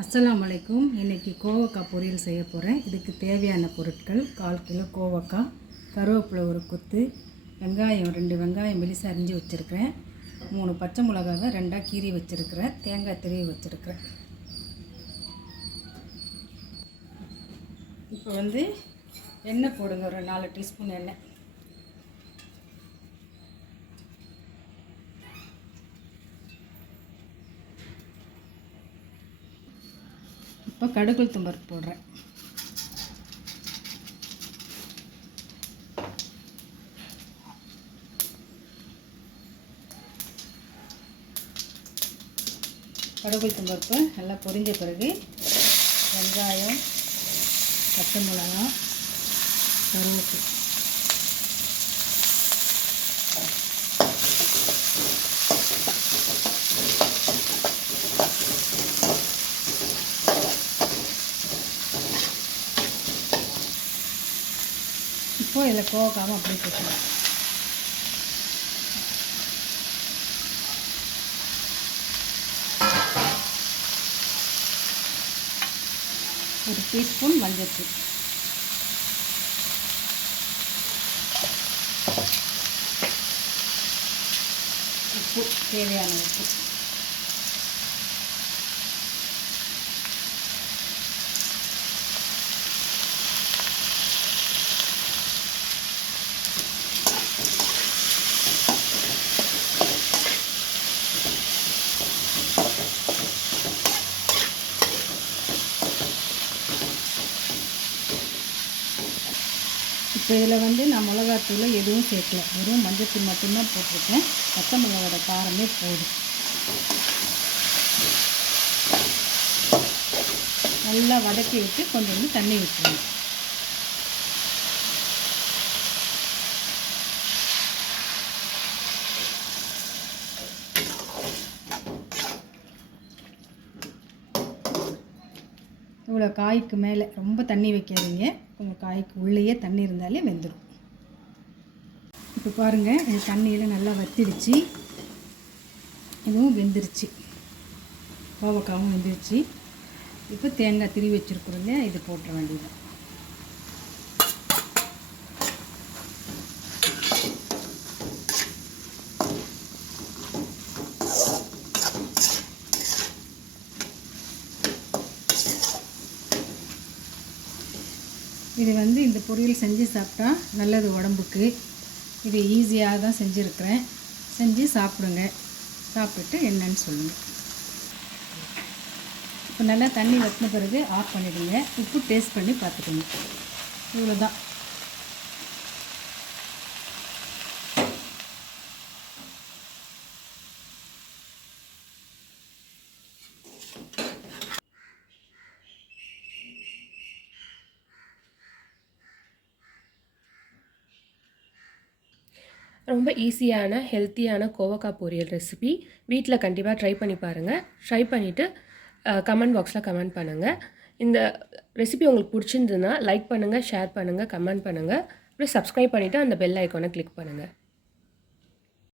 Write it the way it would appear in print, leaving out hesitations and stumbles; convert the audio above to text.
அஸ்ஸலாமு அலைக்கும். இன்றைக்கி கோவக்காய் பொரியல் செய்ய போகிறேன். இதுக்கு தேவையான பொருட்கள் 1/4 கிலோ கோவக்காய், கருவேப்பிலை ஒரு கொத்து, வெங்காயம் 2 வெங்காயம் மெலிசா அரிஞ்சு வச்சுருக்கிறேன், 3 பச்சை மிளகாவை 2ஆக கீறி வச்சுருக்கிறேன், தேங்காய் திருவி வச்சுருக்கிறேன். இப்போ எண்ணெய் போடுங்க, ஒரு 4 டீஸ்பூன் எண்ணெய். இப்போ கடுகு உளுத்தம் பருப்பு போடுறேன். கடுகு உளுத்தம் பருப்பு நல்லா பொரிஞ்ச பிறகு வெங்காயம், பச்சை மிளகாய், கருவேப்பிலை இப்போ இதில் கோவக்காவை அப்படியே போட்டுக்கலாம். ஒரு டீஸ்பூன் மஞ்சள்தூள், உப்பு தேவையான உப்பு, இப்போ இதில் நான் மிளகாத்தூள் எதுவும் சேர்க்கல, வெறும் மஞ்சத்தூள் மட்டும்தான் போட்டிருக்கேன். பச்சை மிளகாயோட காரமே போதும். நல்லா வதக்கி விட்டு கொஞ்சம் தண்ணி விட்டுருங்க. இவ்வளோ காய்க்கு மேலே ரொம்ப தண்ணி வைக்காதீங்க, கொஞ்சம் காய்க்கு உள்ளேயே தண்ணி இருந்தாலே வெந்துடும். இப்போ பாருங்கள், இந்த தண்ணியில் நல்லா வத்திடுச்சு, இதுவும் வெந்துருச்சு, கோவக்காவும் வெந்துருச்சு. இப்போ தேங்காய் திருவி வச்சுருக்குறோம் இல்லையா, இது போட்டுற வேண்டியது. இது இந்த பொரியல் செஞ்சு சாப்பிட்டா நல்லது உடம்புக்கு. இது ஈஸியாக தான் செஞ்சுருக்கிறேன், செஞ்சு சாப்பிடுங்க. சாப்பிட்டு என்னன்னு சொல்லுங்கள். இப்போ நல்லா தண்ணி வற்றின பிறகு ஆஃப் பண்ணிவிடுங்க. உப்பு டேஸ்ட் பண்ணி பார்த்துக்கோங்க. இவ்வளோதான். ரொம்ப ஈஸியான ஹெல்த்தியான கோவக்காய் பொரியல் ரெசிபி வீட்டில் கண்டிப்பாக ட்ரை பண்ணி பாருங்கள். ட்ரை பண்ணிவிட்டு கமெண்ட் பாக்ஸில் கமெண்ட் பண்ணுங்கள். இந்த ரெசிபி உங்களுக்கு பிடிச்சிருந்ததுன்னா லைக் பண்ணுங்கள், ஷேர் பண்ணுங்கள், கமெண்ட் பண்ணுங்கள். அப்புறம் சப்ஸ்கிரைப் பண்ணிவிட்டு அந்த பெல் ஐக்கானை கிளிக் பண்ணுங்கள்.